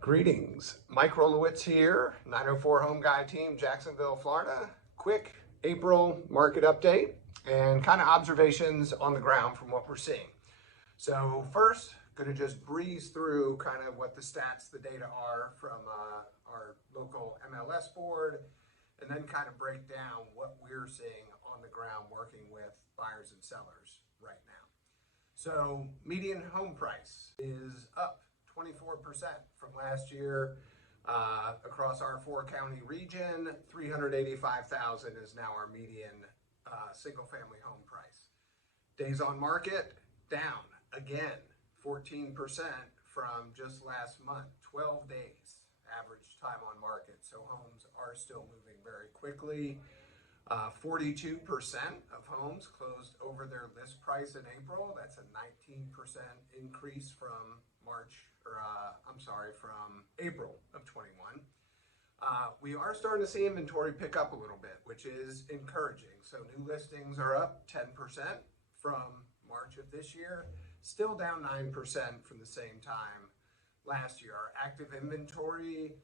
Greetings, Mike Rolowitz here, 904 Home Guy Team, Jacksonville, Florida. Quick April market update and kind of observations on the ground from what we're seeing. So first, going to just breeze through kind of what the stats, the data are from our local MLS board, and then kind of break down what we're seeing on the ground working with buyers and sellers right now. So median home price is up 24% from last year across our 4-county region. 385,000 is now our median single-family home price. Days on market down again 14% from just last month. 12 days average time on market. So homes are still moving very quickly. 42% of homes closed over their list price in April. That's a 19% increase from from April of 21. We are starting to see inventory pick up a little bit, which is encouraging. So new listings are up 10% from March of this year, still down 9% from the same time last year. Our active inventory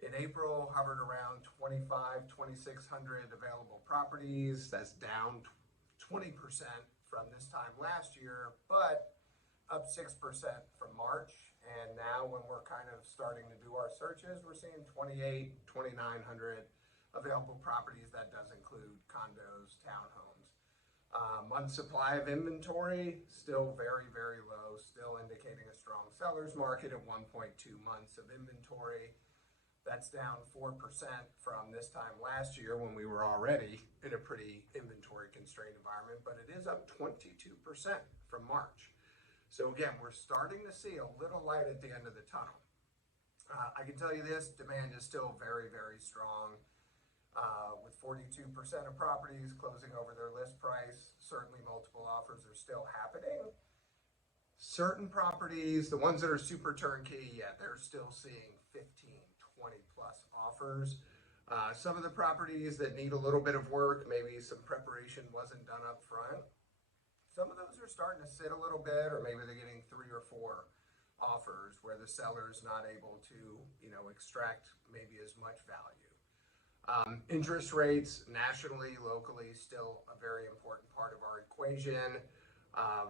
in April hovered around 2,600 available properties. That's down 20% from this time last year, but up 6% from March. And now when we're kind of starting to do our searches, we're seeing 2,900 available properties. That does include condos, townhomes. Month supply of inventory, still very, very low, still indicating a strong seller's market at 1.2 months of inventory. That's down 4% from this time last year when we were already in a pretty inventory constrained environment, but it is up 22% from March. So again, we're starting to see a little light at the end of the tunnel. I can tell you this, demand is still very, very strong. With 42% of properties closing over their list price, certainly multiple offers are still happening. Certain properties, the ones that are super turnkey, they're still seeing 15, 20 plus offers. Some of the properties that need a little bit of work, maybe some preparation wasn't done up front, some of those are starting to sit a little bit, or maybe they're getting 3 or 4 offers where the seller's not able to, extract maybe as much value. Interest rates nationally, locally, still a very important part of our equation.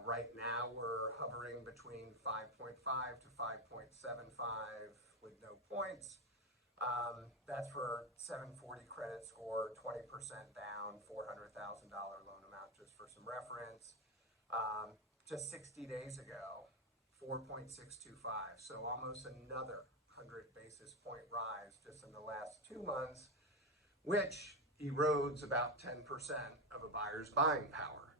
Right now we're hovering between 5.5 to 5.75 with no points. That's for 740 credit score, 20% down, $400,000 loan amount, just for some reference. Just 60 days ago, 4.625. So almost another 100 basis point rise just in the last 2 months, which erodes about 10% of a buyer's buying power.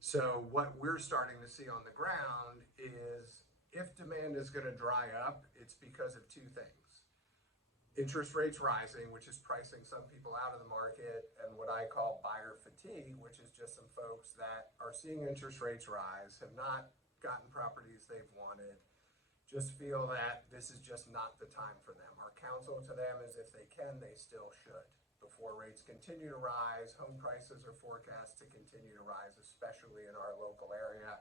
So what we're starting to see on the ground is if demand is going to dry up, it's because of 2 things. Interest rates rising, which is pricing some people out of the market, and what I call buyer fatigue, which is just some folks that are seeing interest rates rise, have not gotten properties they've wanted, just feel that this is just not the time for them. Our counsel to them is if they can, they still should. Before rates continue to rise, home prices are forecast to continue to rise, especially in our local area.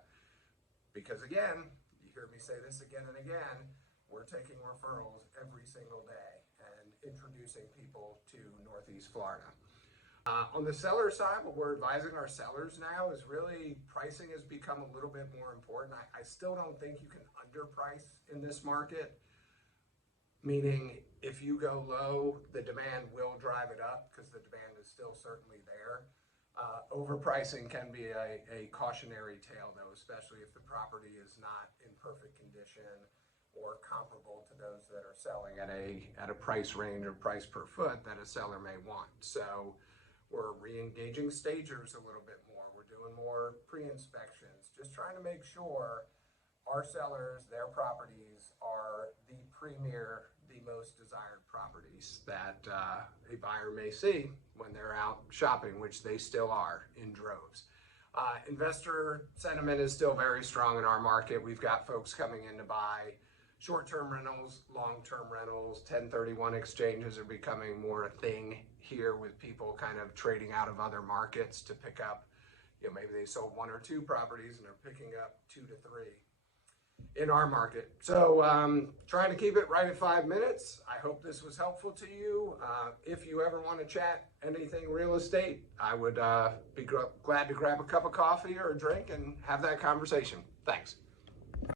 Because again, you hear me say this again and again, we're taking referrals every single day and introducing people to Northeast Florida. On the seller side, what we're advising our sellers now is really pricing has become a little bit more important. I still don't think you can underprice in this market, meaning if you go low, the demand will drive it up because the demand is still certainly there. Overpricing can be a cautionary tale though, especially if the property is not in perfect condition or comparable to those that are selling at a price range or price per foot that a seller may want. So we're re-engaging stagers a little bit more. We're doing more pre-inspections, just trying to make sure our sellers, their properties are the premier, the most desired properties that a buyer may see when they're out shopping, which they still are in droves. Investor sentiment is still very strong in our market. We've got folks coming in to buy short-term rentals, long-term rentals. 1031 exchanges are becoming more a thing here, with people kind of trading out of other markets to pick up, maybe they sold 1 or 2 properties and they're picking up 2 to 3. in our market. So trying to keep it right at 5 minutes. I hope this was helpful to you. If you ever want to chat anything real estate, I would be glad to grab a cup of coffee or a drink and have that conversation. Thanks.